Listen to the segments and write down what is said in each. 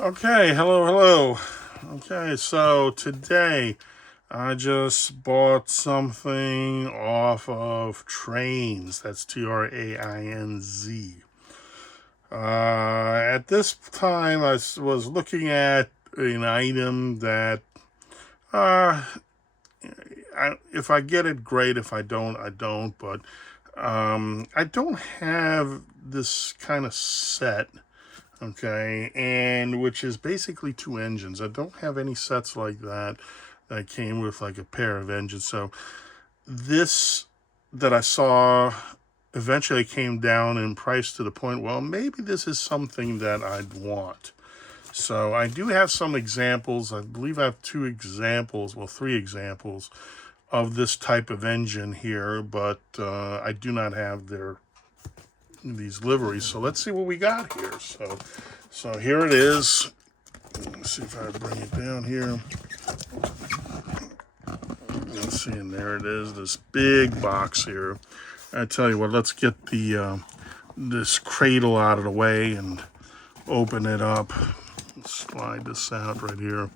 Okay, hello. Okay, so today I just bought something off of Trainz. That's Trainz. At this time, was looking at an item that, uh, if I get it, great. If I don't, I don't. But I don't have this kind of set. Okay, and which is basically two engines. I don't have any sets like that came with like a pair of engines. So this that I saw eventually came down in price to the point, well, maybe this is something that I'd want. So I do have some examples. I believe I have two examples, well, three examples of this type of engine here, but I do not have these liveries. So let's see what we got here. So here it is. Let's see if I bring it down here. Let's see, and there it is, this big box here. I tell you what, let's get the this cradle out of the way and open it up. Slide this out right here.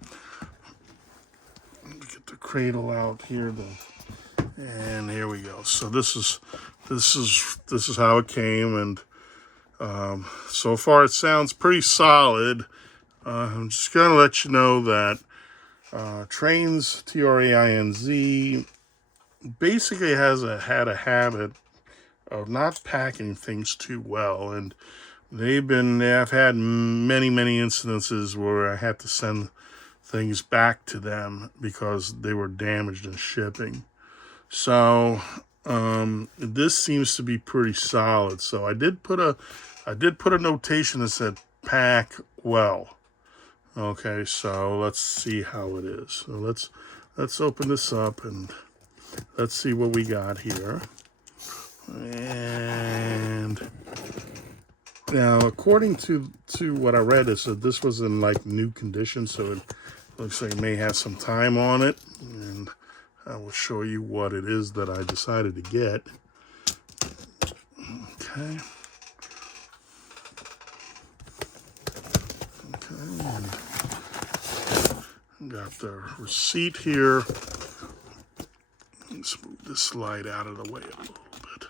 Get the cradle out here, and here we go. So this is how it came, and so far it sounds pretty solid. I'm just gonna let you know that Trainz, Trainz, basically had a habit of not packing things too well, and I've had many incidences where I had to send things back to them because they were damaged in shipping. So this seems to be pretty solid. So I did put a notation that said pack well. Okay, so let's see how it is. So let's open this up and let's see what we got here. And now, according to what I read, it said this was in like new condition, so it looks like it may have some time on it. And I will show you what it is that I decided to get. Okay. Got the receipt here. Let's move this slide out of the way a little bit.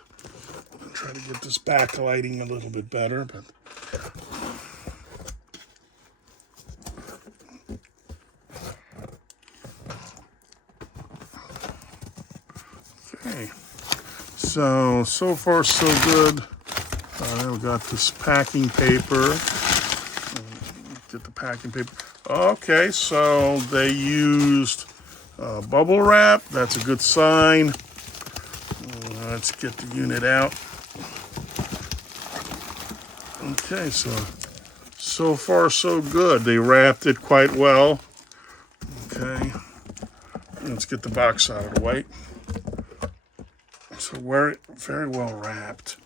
I'm try to get this backlighting a little bit better, but okay. So far so good. I've got this packing paper. Get the packing paper. Okay, so they used bubble wrap. That's a good sign. Let's get the unit out. Okay, so far so good. They wrapped it quite well. Okay, let's get the box out of the way. So very well wrapped.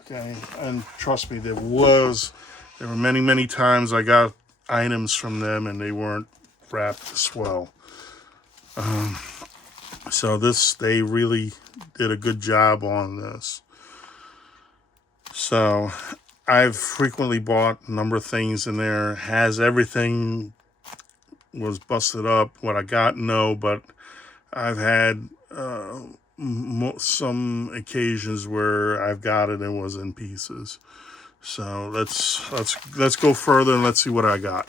Okay, and trust me, there were many times I got items from them and they weren't wrapped as well. So they really did a good job on this. So I've frequently bought a number of things in there. Has everything was busted up? What I got, no, but I've had some occasions where I've got it and was in pieces. So let's go further and let's see what I got.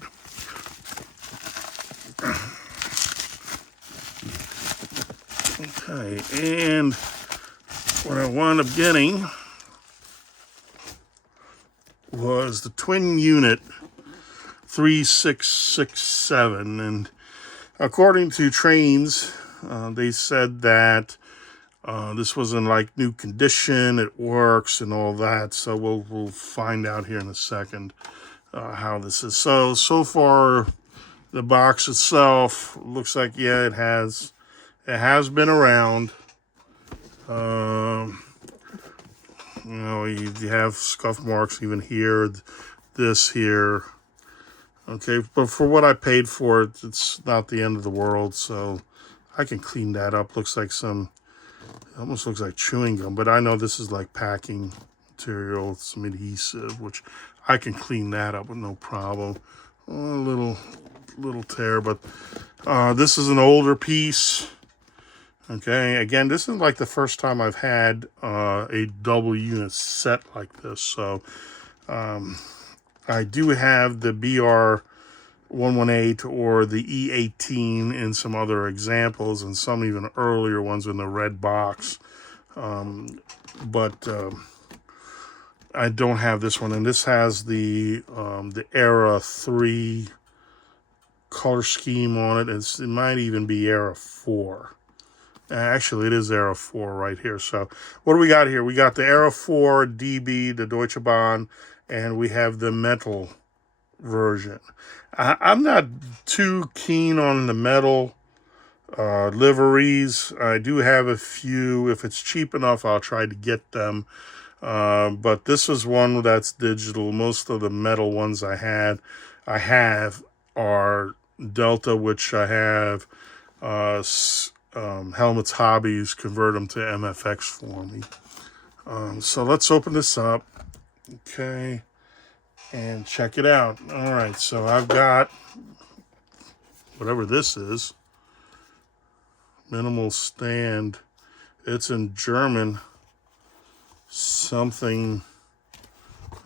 Okay, and what I wound up getting was the twin unit 3667, and according to Trainz, they said that this was in like new condition, it works and all that. So we'll find out here in a second how this is. So far, the box itself looks like, yeah, it has been around. You have scuff marks even here, this here. Okay, but for what I paid for it, it's not the end of the world, so I can clean that up. Looks like it almost looks like chewing gum, but I know this is like packing material, some adhesive, which I can clean that up with no problem. a little tear, but this is an older piece. Okay, again, this is like the first time I've had a double unit set like this. So I do have the BR 118 or the E18 in some other examples, and some even earlier ones in the red box. But I don't have this one, and this has the Era 3 color scheme on it. It might even be Era 4. Actually, it is Era 4 right here. So what do we got here? We got the Era 4 DB, the Deutsche Bahn, and we have the metal version. I'm not too keen on the metal liveries. I do have a few. If it's cheap enough, I'll try to get them. But this is one that's digital. Most of the metal ones I have are Delta, which I have Helmets Hobbies convert them to MFX for me. So let's open this up. Okay. And check it out. All right, so I've got whatever this is. Minimal stand. It's in German. Something.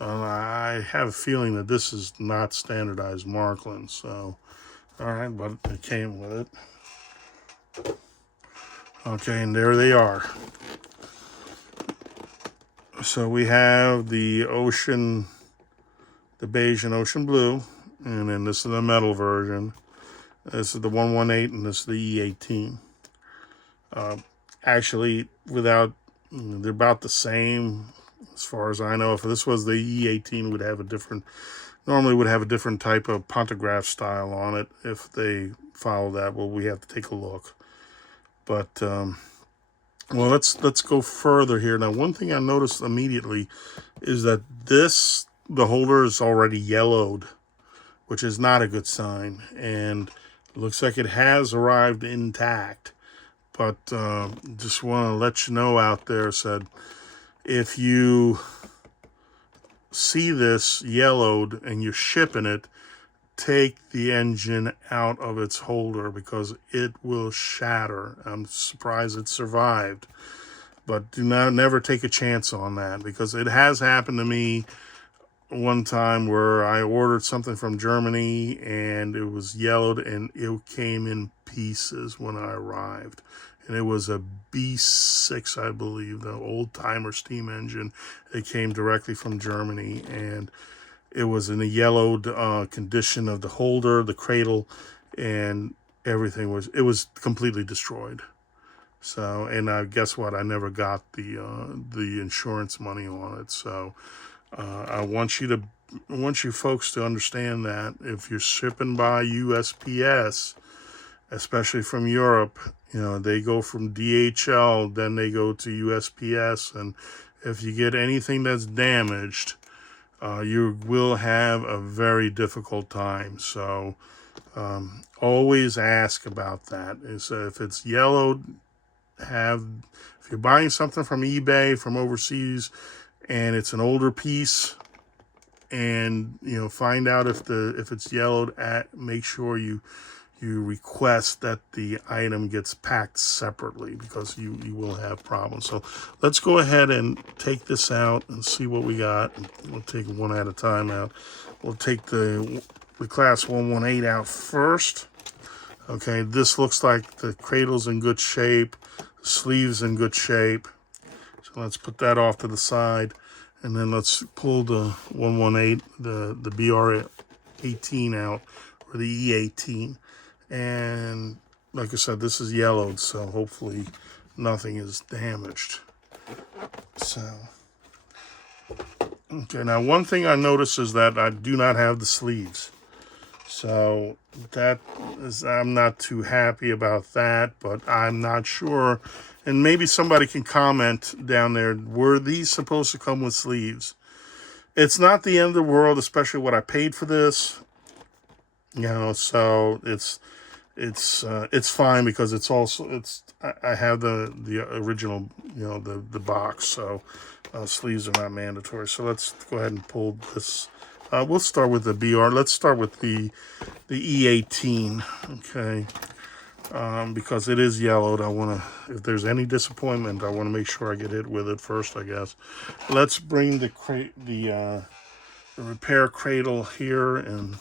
I have a feeling that this is not standardized Marklin. So, all right, but it came with it. Okay, and there they are. So we have the ocean, the beige and ocean blue, and then this is the metal version. This is the 118, and this is the E18. Actually, they're about the same as far as I know. If this was the E18, normally would have a different type of pantograph style on it. If they follow that, well, we have to take a look. But well, let's go further here. Now, one thing I noticed immediately is that the holder is already yellowed, which is not a good sign, and it looks like it has arrived intact. But just want to let you know out there, said if you see this yellowed and you're shipping it, take the engine out of its holder because it will shatter. I'm surprised it survived, but never take a chance on that, because it has happened to me one time where I ordered something from Germany and it was yellowed and it came in pieces when I arrived. And it was a B6, I believe, the old timer steam engine. It came directly from Germany, and it was in a yellowed condition of the holder, the cradle, and everything was completely destroyed. So, and guess what? I never got the insurance money on it. So, I want you folks to understand that if you're shipping by USPS, especially from Europe, they go from DHL, then they go to USPS, and if you get anything that's damaged, you will have a very difficult time. So always ask about that. If it's yellowed, if you're buying something from eBay from overseas and it's an older piece, and find out if it's yellowed, make sure you request that the item gets packed separately, because you will have problems. So let's go ahead and take this out and see what we got. We'll take one at a time out. We'll take the class 118 out first. Okay, this looks like the cradle's in good shape, the sleeve's in good shape. So let's put that off to the side, and then let's pull the 118, the BR 18 out, or the E18. And like I said, this is yellowed, so hopefully nothing is damaged. So, okay, now one thing I noticed is that I do not have the sleeves. So I'm not too happy about that, but I'm not sure. And maybe somebody can comment down there, were these supposed to come with sleeves? It's not the end of the world, especially what I paid for this. So it's fine, because I have the original, the box, so sleeves are not mandatory. So let's go ahead and pull this We'll start with the BR. Let's start with the E18, okay? Because it is yellowed. I want to, if there's any disappointment, I want to make sure I get hit with it first, I guess. Let's bring the repair cradle here and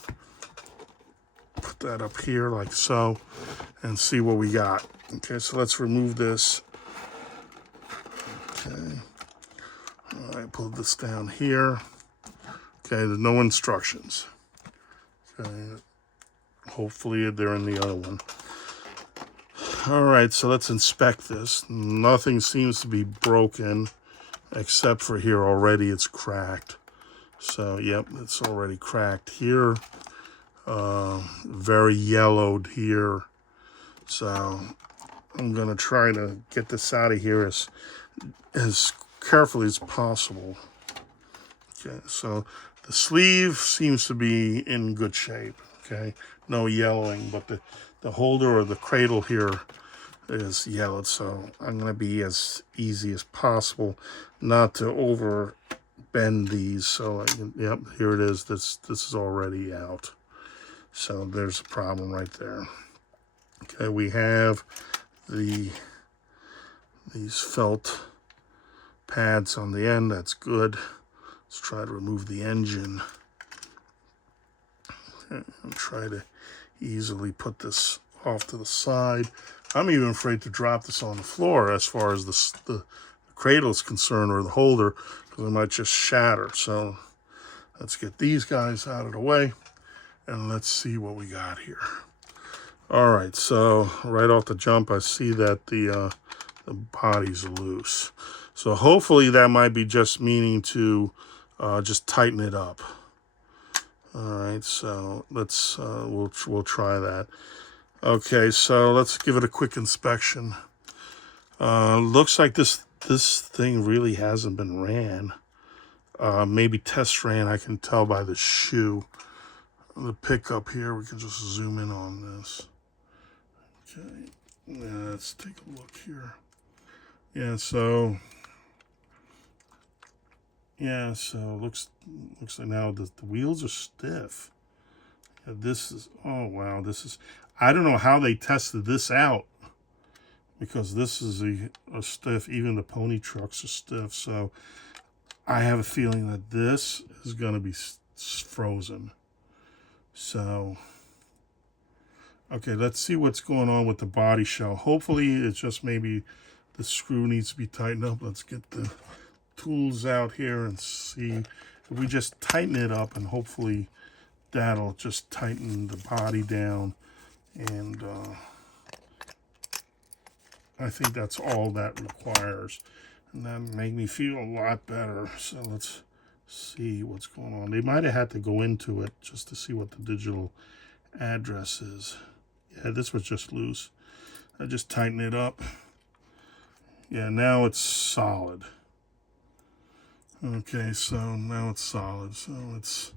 put that up here like so and see what we got. Okay, so let's remove this. Okay. All right, pull this down here. Okay, there's no instructions. Okay, hopefully they're in the other one. All right, so let's inspect this. Nothing seems to be broken except for here already it's cracked. So, yep, it's already cracked here. Very yellowed here. So, I'm going to try to get this out of here as carefully as possible. Okay, so the sleeve seems to be in good shape. Okay, no yellowing, but the holder or the cradle here is yellowed. So I'm going to be as easy as possible not to over bend these. So yep, here it is. This is already out. So there's a problem right there. Okay, we have these felt pads on the end. That's good. Let's try to remove the engine. Okay, and try to easily put this off to the side. I'm even afraid to drop this on the floor as far as the cradle is concerned, or the holder, because it might just shatter. So let's get these guys out of the way and let's see what we got here. All right, so right off the jump, I see that the body's loose. So hopefully that might be just meaning to just tighten it up. All right, so let's we'll try that. Okay, so let's give it a quick inspection. Looks like this thing really hasn't been ran. Maybe test ran. I can tell by the shoe. The pickup here, we can just zoom in on this. Okay, yeah, let's take a look here. Yeah, so looks like now the wheels are stiff. Yeah, this is, oh wow, this is, I don't know how they tested this out, because this is a stiff, even the pony trucks are stiff. So I have a feeling that this is going to be frozen. So, okay, let's see what's going on with the body shell. Hopefully it's just maybe the screw needs to be tightened up. Let's get the tools out here and see if we just tighten it up, and hopefully that'll just tighten the body down. And I think that's all that requires. And that made me feel a lot better. So let's see what's going on. They might have had to go into it just to see what the digital address is. Yeah, this was just loose. I just tightened it up. Yeah, now it's solid. Okay, so now it's solid. So let's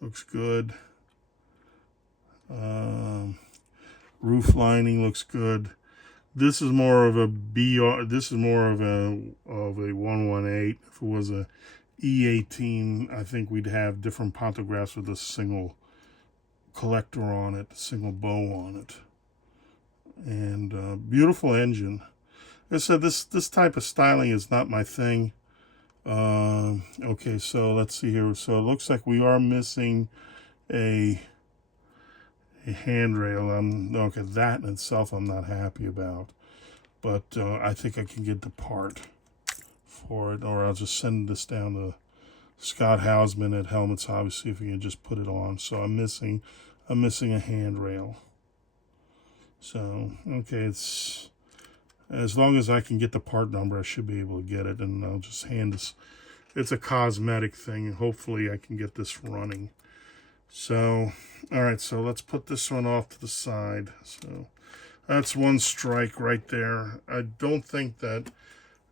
looks good. Roof lining looks good. This is more of a BR. This is more of a 118. If it was a E18, I think we'd have different pantographs with a single collector on it, single bow on it, and beautiful engine. Like I said, this type of styling is not my thing. Okay, so let's see here. So it looks like we are missing a handrail. Okay, that in itself I'm not happy about, but I think I can get the part for it, or I'll just send this down to Scott Hausman at Helmets Hobby, see if we can just put it on. So I'm missing a handrail. So okay, it's, as long as I can get the part number, I should be able to get it, and I'll just hand this. It's a cosmetic thing, and hopefully I can get this running. So, all right, so let's put this one off to the side. So that's one strike right there. I don't think that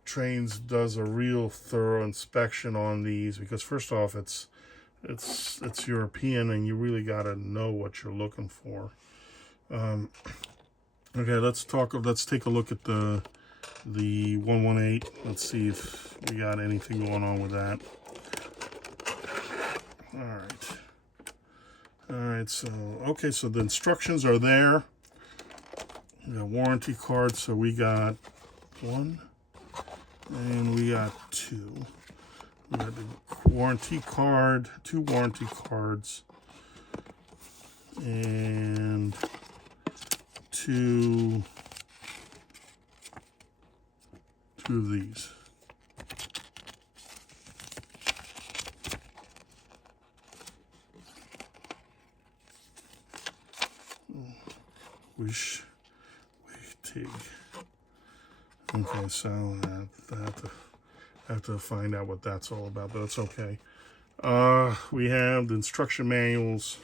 Trainz does a real thorough inspection on these, because first off, it's European, and you really got to know what you're looking for. Okay, let's take a look at the 118. Let's see if we got anything going on with that. All right, so, okay, so the instructions are there. We got warranty cards, so we got 1, and we got 2. We got the warranty card, 2 warranty cards, and 2 of these. Wish, waiting. Okay, so I have to find out what that's all about, but that's okay. We have the instruction manuals,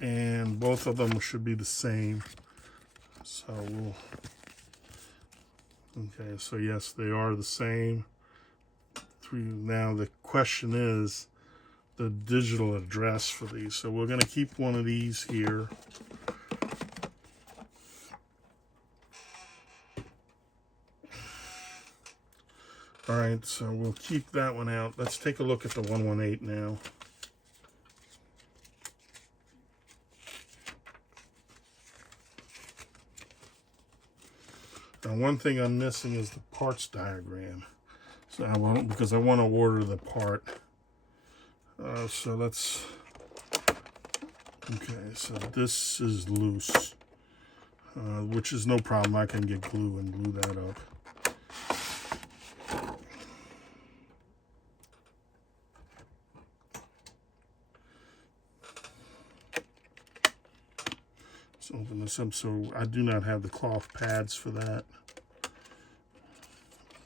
and both of them should be the same. So we'll. Okay, so yes, they are the same. Now the question is the digital address for these. So we're going to keep one of these here. All right, so we'll keep that one out. Let's take a look at the 118 now. Now, one thing I'm missing is the parts diagram. So I won't, because I want to order the part. So let's. Okay, so this is loose, which is no problem. I can get glue and glue that up. Let's open this up. So I do not have the cloth pads for that.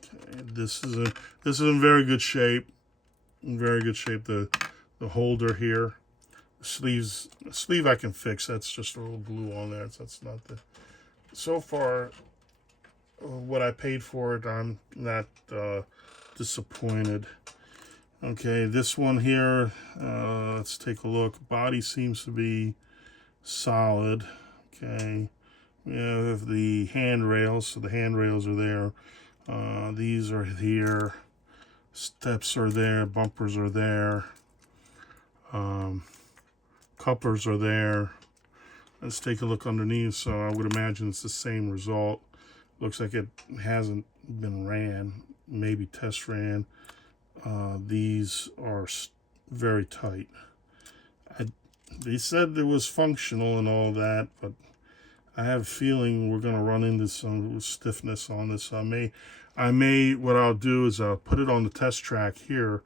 Okay, this is in very good shape. In very good shape. The holder here, the sleeve I can fix. That's just a little glue on there. So that's not the. So far, what I paid for it, I'm not disappointed. Okay, this one here. Let's take a look. Body seems to be solid. Okay, we have the handrails. So the handrails are there. These are here. Steps are there, bumpers are there, couplers are there. Let's take a look underneath. So I would imagine it's the same result. Looks like it hasn't been ran, maybe test ran. These are very tight. They said it was functional and all that, but I have a feeling we're going to run into some stiffness on this. I may, what I'll do is I'll put it on the test track here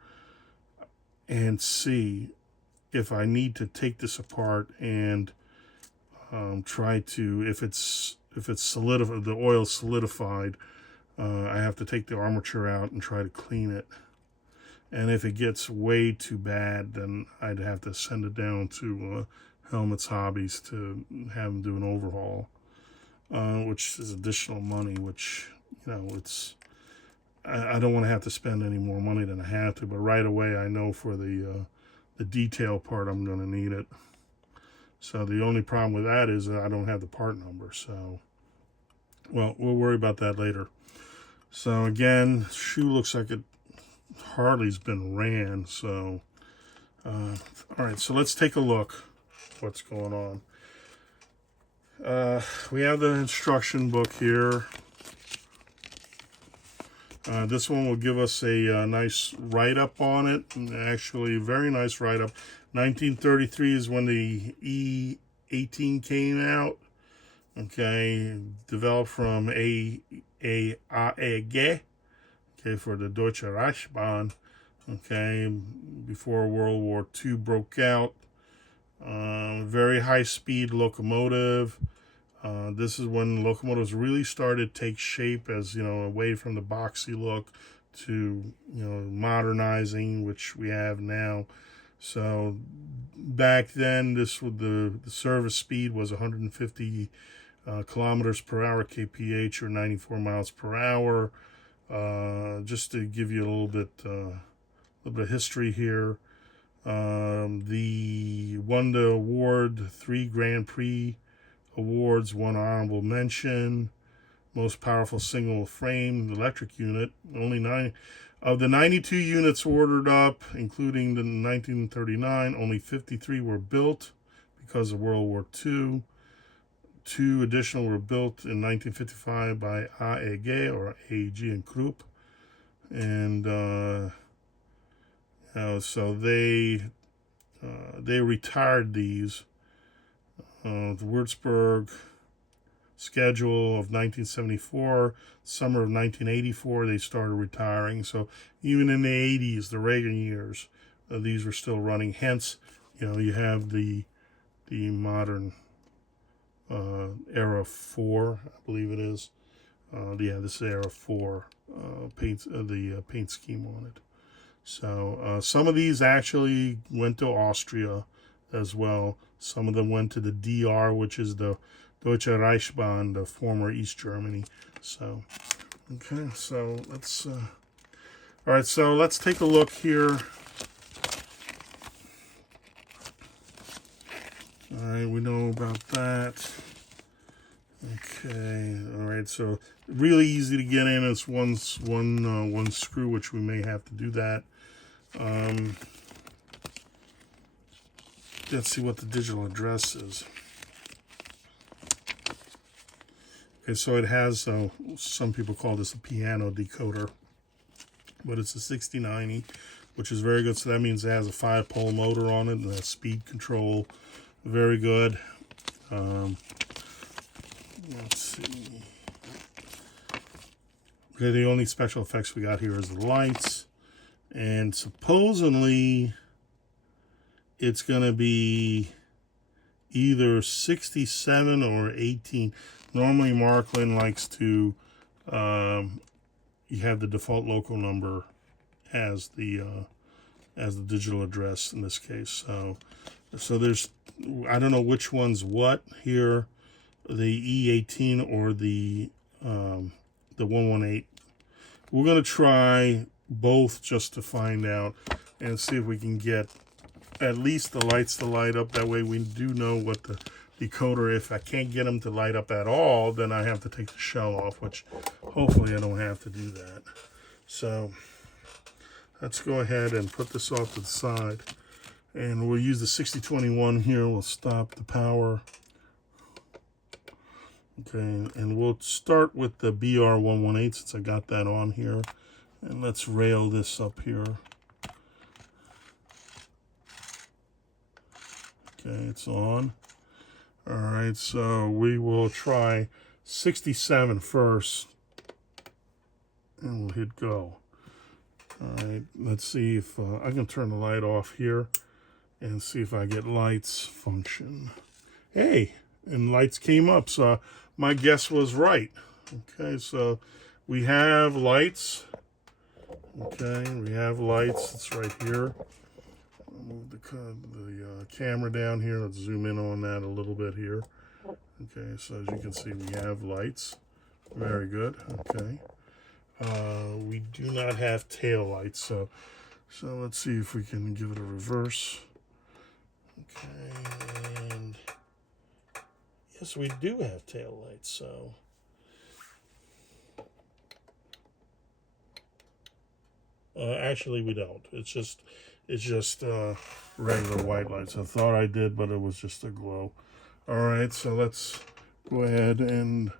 and see if I need to take this apart and try to, if it's solidified, the oil solidified, I have to take the armature out and try to clean it. And if it gets way too bad, then I'd have to send it down to Helmets Hobbies to have them do an overhaul, which is additional money, which, you know, I don't want to have to spend any more money than I have to, but right away I know for the detail part I'm going to need it. So the only problem with that is that I don't have the part number. So, well, we'll worry about that later. So again, shoe looks like it hardly's been ran. So, all right, so let's take a look what's going on. We have the instruction book here. This one will give us a nice write-up on it. Actually, very nice write-up. 1933 is when the E18 came out. Okay, developed from AEG. Okay, for the Deutsche Reichsbahn. Okay, before World War II broke out. Very high-speed locomotive. This is when locomotives really started to take shape, as you know, away from the boxy look to, you know, modernizing, which we have now. So back then, this would the service speed was 150 kilometers per hour kph, or 94 miles per hour. Just to give you a little bit of history here, the won the award, 3 Grand Prix awards, 1 honorable mention, most powerful single frame electric unit, only Of the 92 units ordered up, including the 1939, only 53 were built because of World War II. 2 additional were built in 1955 by AEG or AEG and Krupp, and so they retired these. The Würzburg schedule of 1974, summer of 1984, they started retiring. So even in the 80s, the Reagan years, these were still running. Hence, you have the modern Era 4, I believe it is. Yeah, this is Era 4 paint, the paint scheme on it. So some of these actually went to Austria as well. Some of them went to the DR, which is the Deutsche Reichsbahn, the former East Germany. So, okay, so let's, all right, so let's take a look here. All right, we know about that. Okay, all right, so really easy to get in. It's one screw, which we may have to do that. Let's see what the digital address is. Okay, so it has, some people call this a piano decoder, but it's a 6090, which is very good. So that means it has a 5-pole motor on it and a speed control. Very good. Let's see. Okay, the only special effects we got here is the lights. And supposedly it's going to be either 67 or 18. Normally Marklin likes to, you have the default local number as the digital address in this case. So there's, I don't know which one's what here, the E18 or the 118. We're going to try both just to find out and see if we can get at least the lights to light up. That way we do know what the decoder, if I can't get them to light up at all, then I have to take the shell off, which hopefully I don't have to do that. So let's go ahead and put this off to the side. And we'll use the 6021 here. We'll stop the power. Okay, and we'll start with the BR118 since I got that on here. And let's rail this up here. Okay, it's on. All right, so we will try 67 first. And we'll hit go. All right, let's see if I can turn the light off here and see if I get lights function. Hey, and lights came up, so my guess was right. Okay, so we have lights. Okay, we have lights. It's right here. I'll move the camera down here. Let's zoom in on that a little bit here. Okay, so as you can see, we have lights. Very good. Okay. We do not have tail lights, so let's see if we can give it a reverse. Okay, and yes, we do have tail lights, so actually we don't. It's just regular white lights. I thought I did, but it was just a glow. All right, so let's go ahead and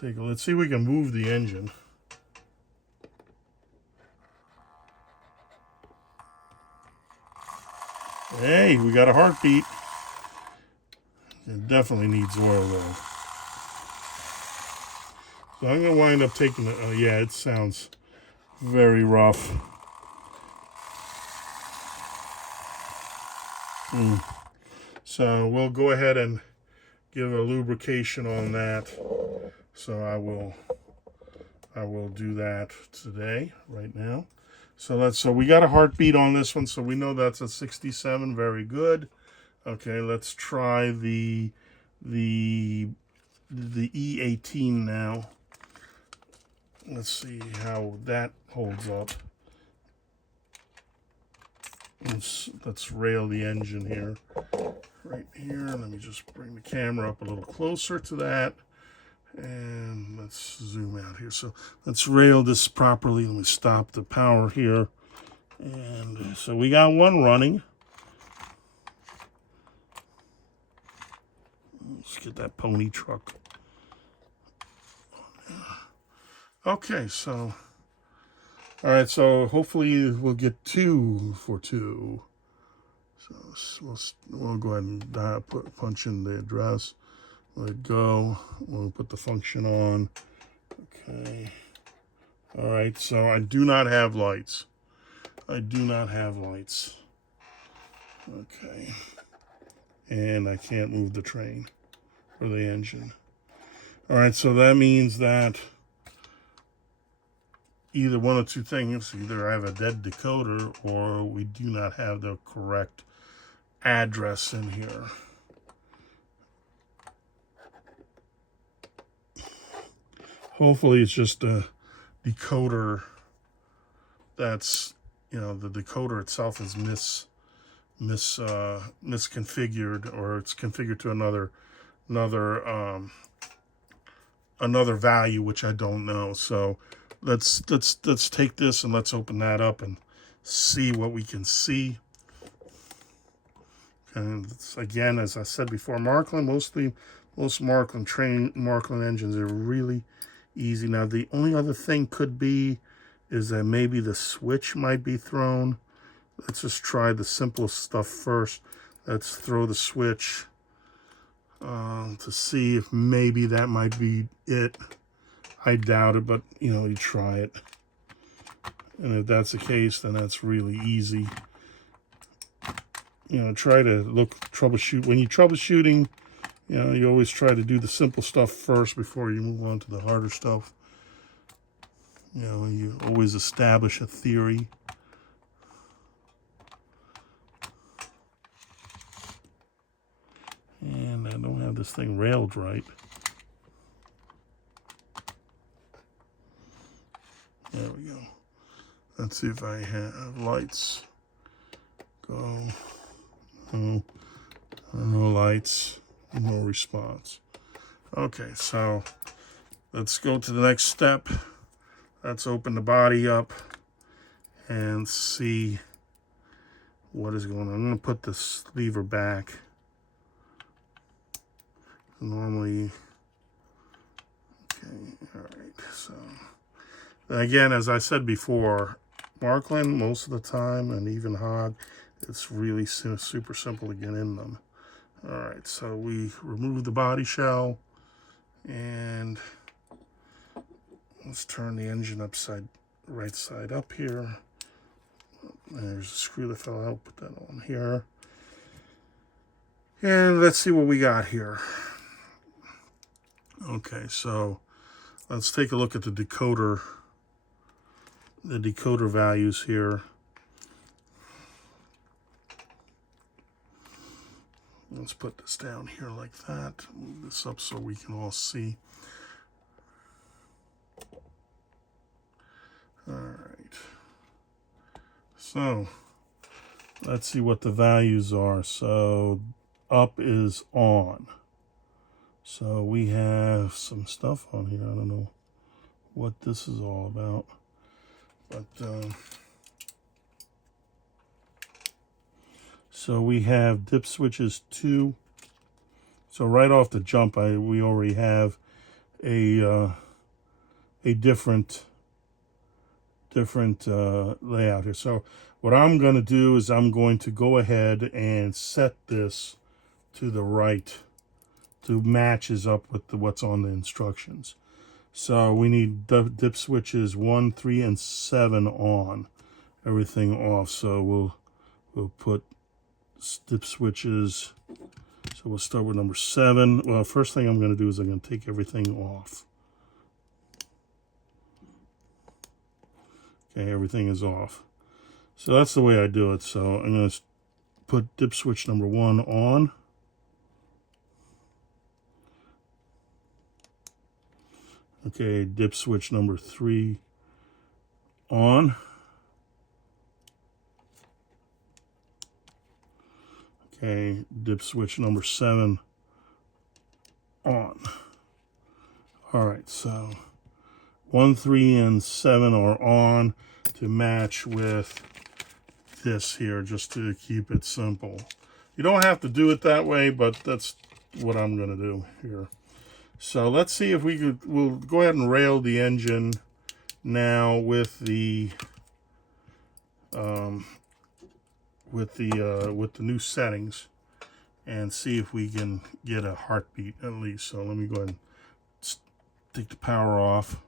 let's see if we can move the engine. Hey, we got a heartbeat. It definitely needs oil though. So I'm gonna wind up taking the, yeah, it sounds very rough. So we'll go ahead and give a lubrication on that. So I will do that today, right now. So we got a heartbeat on this one, so we know that's a 67. Very good. Okay, let's try the E18 now. Let's see how that holds up. Let's rail the engine here. Right here. Let me just bring the camera up a little closer to that. And let's zoom out here. So let's rail this properly. Let me stop the power here. And so we got one running. Let's get that pony truck. Okay, so, all right, so hopefully we'll get 2 for 2. So we'll go ahead and punch in the address. Let it go. We'll put the function on. Okay. All right, so I do not have lights. I do not have lights. Okay. And I can't move the train or the engine. All right, so that means that either one of two things, either I have a dead decoder or we do not have the correct address in here. Hopefully it's just a decoder that's, you know, the decoder itself is misconfigured, or it's configured to another value, which I don't know. So let's take this and let's open that up and see what we can see. And again, as I said before, Marklin, most Marklin engines are really easy. Now the only other thing could be is that maybe the switch might be thrown. Let's just try the simplest stuff first. Let's throw the switch to see if maybe that might be it. I doubt it, but you know, you try it. And if that's the case, then that's really easy. You know, try to troubleshoot. When you're troubleshooting, you know, you always try to do the simple stuff first before you move on to the harder stuff. You know, you always establish a theory. And I don't have this thing railed right. There we go. Let's see if I have lights. Go. No, no lights. No response. Okay, so let's go to the next step. Let's open the body up and see what is going on. I'm going to put this lever back. Normally, okay, all right. So again, as I said before, Marklin, most of the time, and even Hog, it's really super simple to get in them. All right, so we remove the body shell, and let's turn the engine right side up here. There's a screw that fell out, put that on here. And let's see what we got here. Okay, so let's take a look at the decoder values here. Let's put this down here like that. Move this up so we can all see. All right. So let's see what the values are. So up is on. So we have some stuff on here. I don't know what this is all about, but so we have dip switches 2. So right off the jump, we already have a different layout here. So what I'm going to do is I'm going to go ahead and set this to the right to matches up with what's on the instructions. So we need dip switches 1, 3, and 7 on, everything off. So we'll put dip switches. So we'll start with number 7. Well, first thing I'm going to do is I'm going to take everything off. Okay, everything is off. So that's the way I do it. So I'm going to put dip switch number 1 on. Okay, dip switch number 3 on. Okay, dip switch number 7 on. All right, so 1, 3, and 7 are on to match with this here, just to keep it simple. You don't have to do it that way, but that's what I'm going to do here. So let's see if we'll go ahead and rail the engine now with the new settings, and see if we can get a heartbeat at least. So let me go ahead and take the power off.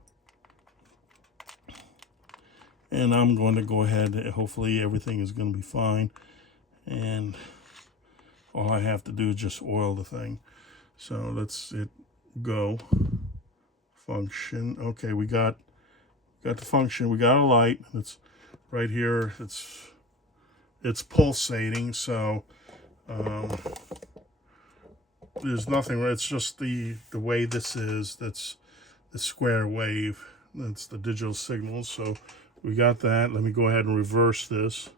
And I'm going to go ahead, hopefully everything is going to be fine. And all I have to do is just oil the thing. So let's hit go. Function. Okay, we got the function. We got a light. It's right here. It's pulsating. So there's nothing. It's just the way this is. That's the square wave. That's the digital signal. So we got that. Let me go ahead and reverse this.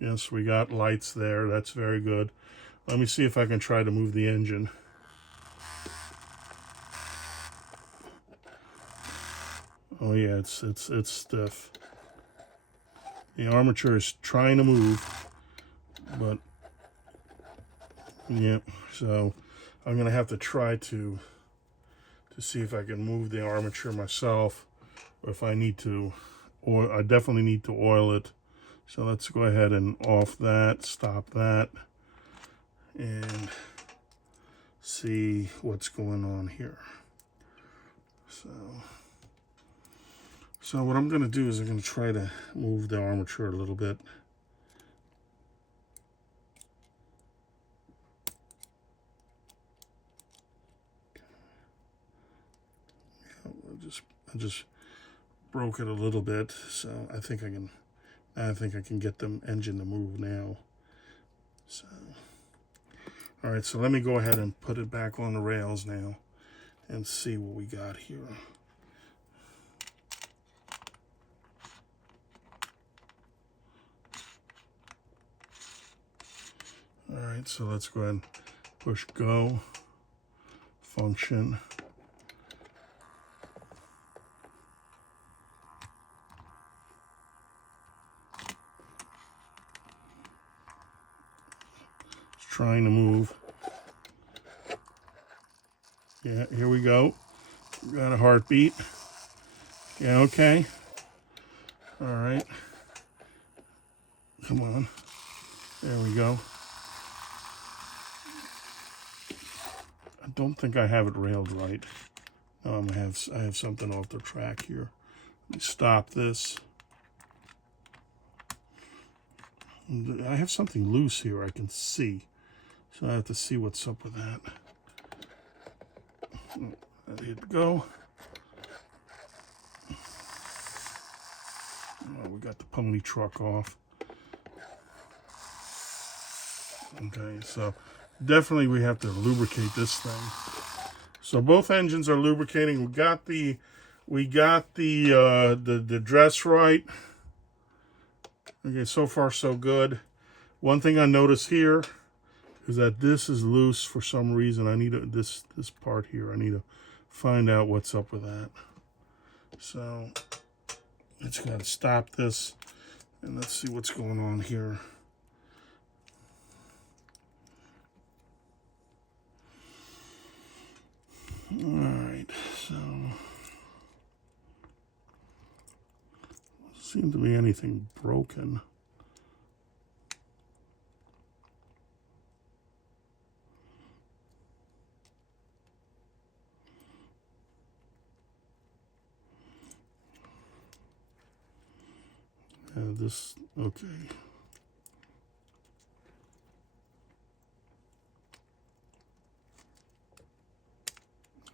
Yes, we got lights there. That's very good. Let me see if I can try to move the engine. Oh yeah, it's stiff. The armature is trying to move, but yeah. So I'm gonna have to try to see if I can move the armature myself, or if I need to, or I definitely need to oil it. So let's go ahead and off that, stop that, and see what's going on here. So what I'm going to do is I'm going to try to move the armature a little bit. I just broke it a little bit, so I think I can get the engine to move now. So, all right, so let me go ahead and put it back on the rails now and see what we got here. All right, so let's go ahead and push go, function. It's trying to move. Yeah, here we go. Got a heartbeat. Yeah, okay. All right. Come on. There we go. I don't think I have it railed right. No, I have something off the track here. Let me stop this. I have something loose here I can see. So I have to see what's up with that. Let it go. Oh, we got the pony truck off. Okay, so definitely we have to lubricate this thing. So both engines are lubricating. We got the dress right. Okay, so far so good. One thing I notice here is that this is loose for some reason. I need this part here. I need to find out what's up with that. So let's go ahead and stop this, and let's see what's going on here. All right, so doesn't seem to be anything broken. This, okay.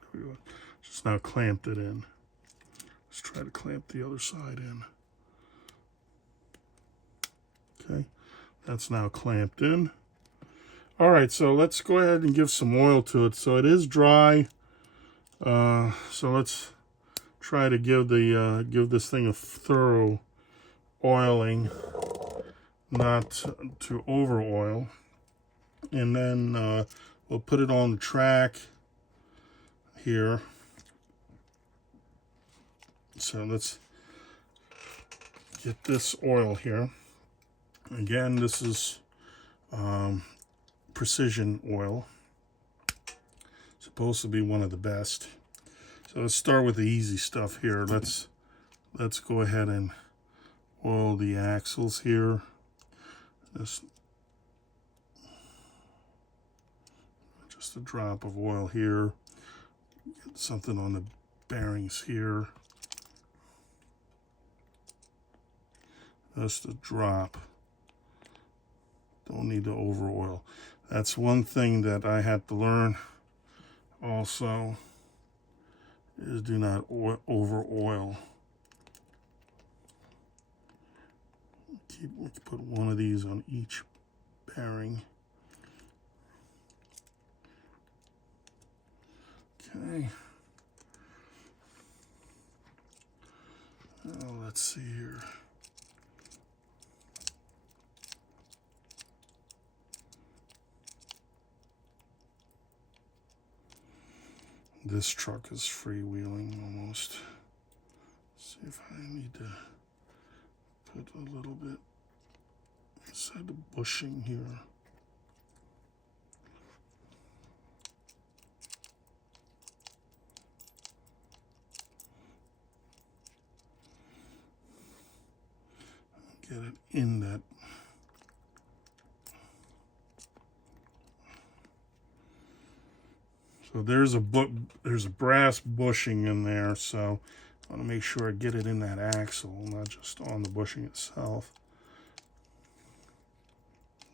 There we go. Just now clamped it in. Let's try to clamp the other side in. Okay, that's now clamped in. All right, so let's go ahead and give some oil to it. So it is dry. So let's try to give this thing a thorough oiling, not to over oil. And then we'll put it on the track here. So let's get this oil here. Again, this is precision oil. Supposed to be one of the best. So let's start with the easy stuff here. Let's go ahead and oil the axles here. Just a drop of oil here. Get something on the bearings here. Just a drop. Don't need to over oil. That's one thing that I had to learn also, is do not over oil. We put one of these on each bearing. Okay. Let's see here. This truck is freewheeling almost. Let's see if I need to put a little bit inside the bushing here. Get it in that. So there's a brass bushing in there, so I want to make sure I get it in that axle, not just on the bushing itself.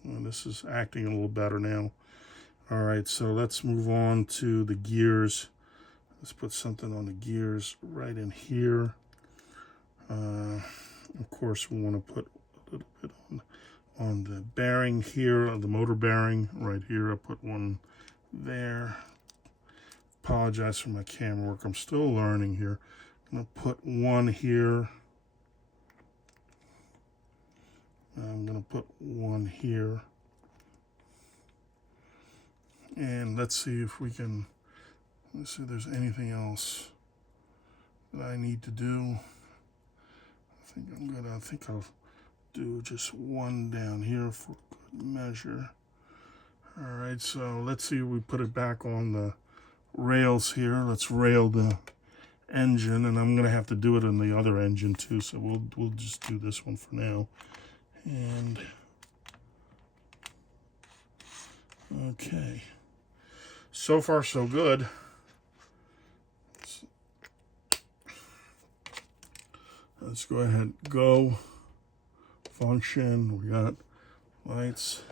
And this is acting a little better now. All right, so let's move on to the gears. Let's put something on the gears right in here. Of course, we want to put a little bit on the bearing here, on the motor bearing right here. I put one there. Apologize for my camera work. I'm still learning here. I'm going to put one here. I'm going to put one here. And let's see if we can, let's see if there's anything else that I need to do. I think I'll do just one down here for good measure. All right, so let's see if we put it back on the rails here. Let's rail the engine, and I'm gonna have to do it in the other engine too, so we'll just do this one for now. And okay, so far so good. Let's go ahead, go, function, we got lights.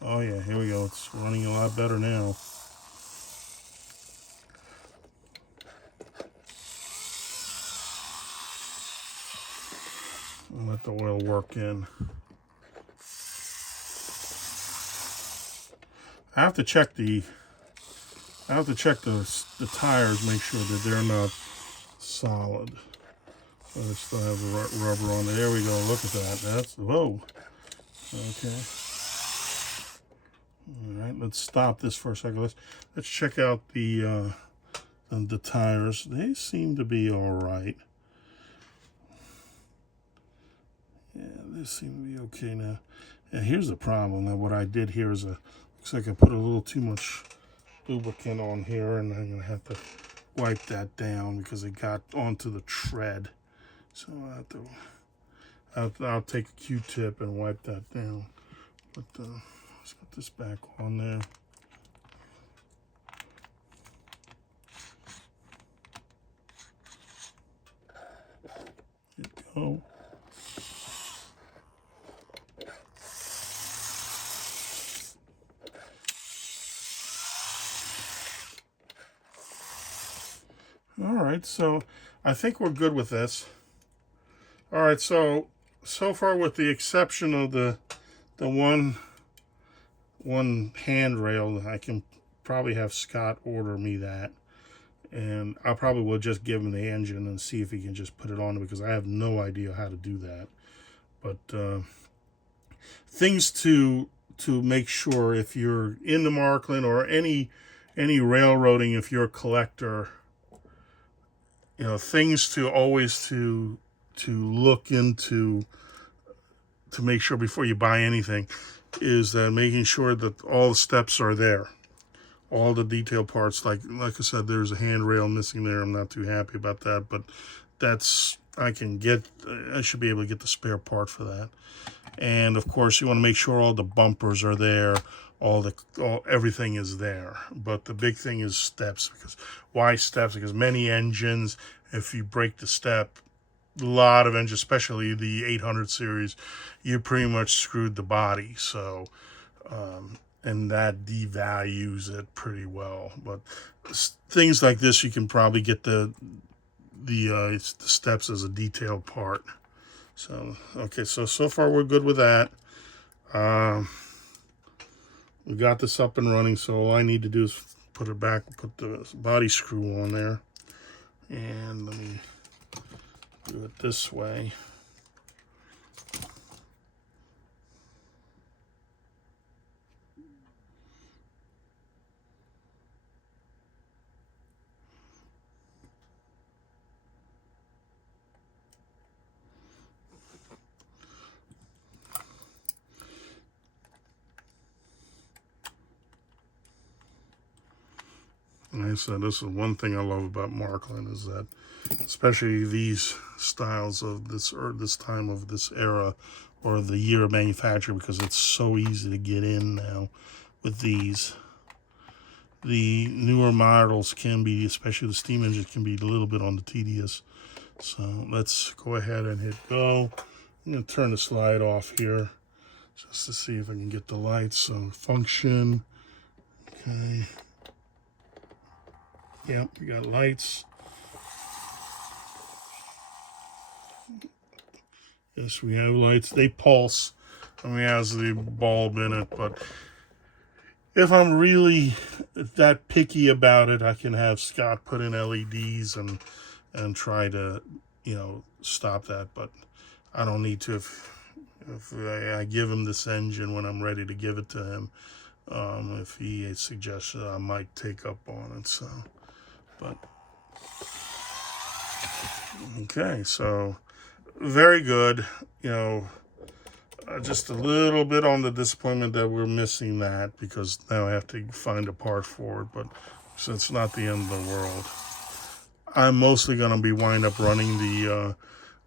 Oh yeah, here we go, it's running a lot better now. I'll let the oil work in. I have to check the tires, make sure that they're not solid. But I still have the rubber on there. There we go. Look at that. That's, whoa. Okay. All right. Let's stop this for a second. Let's check out the tires. They seem to be all right. Yeah, they seem to be okay now. And here's the problem. Now, what I did here is looks like I put a little too much lubricant on here, and I'm gonna have to wipe that down because it got onto the tread. So I'll take a Q-tip and wipe that down. But let's put this back on there. There you go. All right, so I think we're good with this. All right, so far, with the exception of the one handrail, I can probably have Scott order me that, and I probably will just give him the engine and see if he can just put it on, because I have no idea how to do that. But things to make sure if you're in the Marklin or any railroading, if you're a collector, things to always to look into, to make sure before you buy anything, is that making sure that all the steps are there, all the detail parts. Like I said, there's a handrail missing there. I'm not too happy about that, but that's, I should be able to get the spare part for that. And of course, you want to make sure all the bumpers are there, everything is there. But the big thing is steps. Because why steps? Because many engines, if you break the step, a lot of engines, especially the 800 series, you pretty much screwed the body. So, and that devalues it pretty well. But things like this, you can probably get the steps as a detailed part. So, okay, so far we're good with that. We got this up and running, so all I need to do is put the body screw on there. And let me do it this way. Like I said, this is one thing I love about Marklin, is that, especially these styles of this, or this time of this era, or the year of manufacture, because it's so easy to get in now with these. The newer models can be, especially the steam engine, can be a little bit on the tedious. So let's go ahead and hit go. I'm going to turn the slide off here just to see if I can get the lights. So function. Okay. Yep, we got lights. Yes, we have lights. They pulse. I mean, it has the bulb in it, but if I'm really that picky about it, I can have Scott put in LEDs and try to, stop that. But I don't need to. If I give him this engine when I'm ready to give it to him, if he suggests it, I might take up on it. So, but okay, so very good. Just a little bit on the disappointment that we're missing that, because now I have to find a part for it, but so it's not the end of the world. I'm mostly going to be wind up running the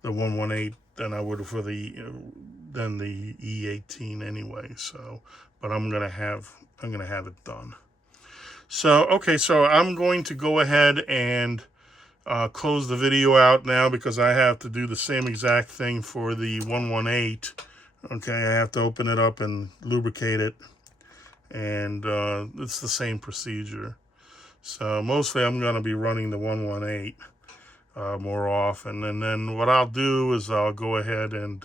118 than I would for than the E18 anyway. So, but I'm gonna have it done. So okay, so I'm going to go ahead and close the video out now, because I have to do the same exact thing for the 118. Okay, I have to open it up and lubricate it, and it's the same procedure. So mostly I'm going to be running the 118 more often, and then what I'll do is I'll go ahead and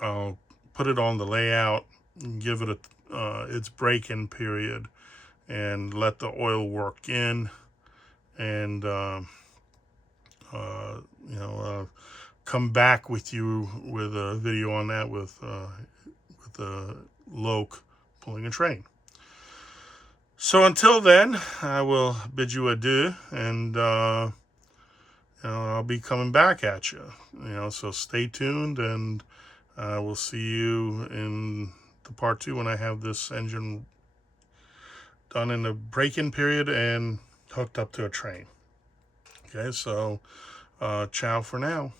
I'll put it on the layout and give it its break-in period, and let the oil work in, and come back with you with a video on that with the Loc pulling a train. So until then, I will bid you adieu, and I'll be coming back at you. So stay tuned, and we'll see you in the part 2 when I have this engine done in the break-in period and hooked up to a train. Okay, so ciao for now.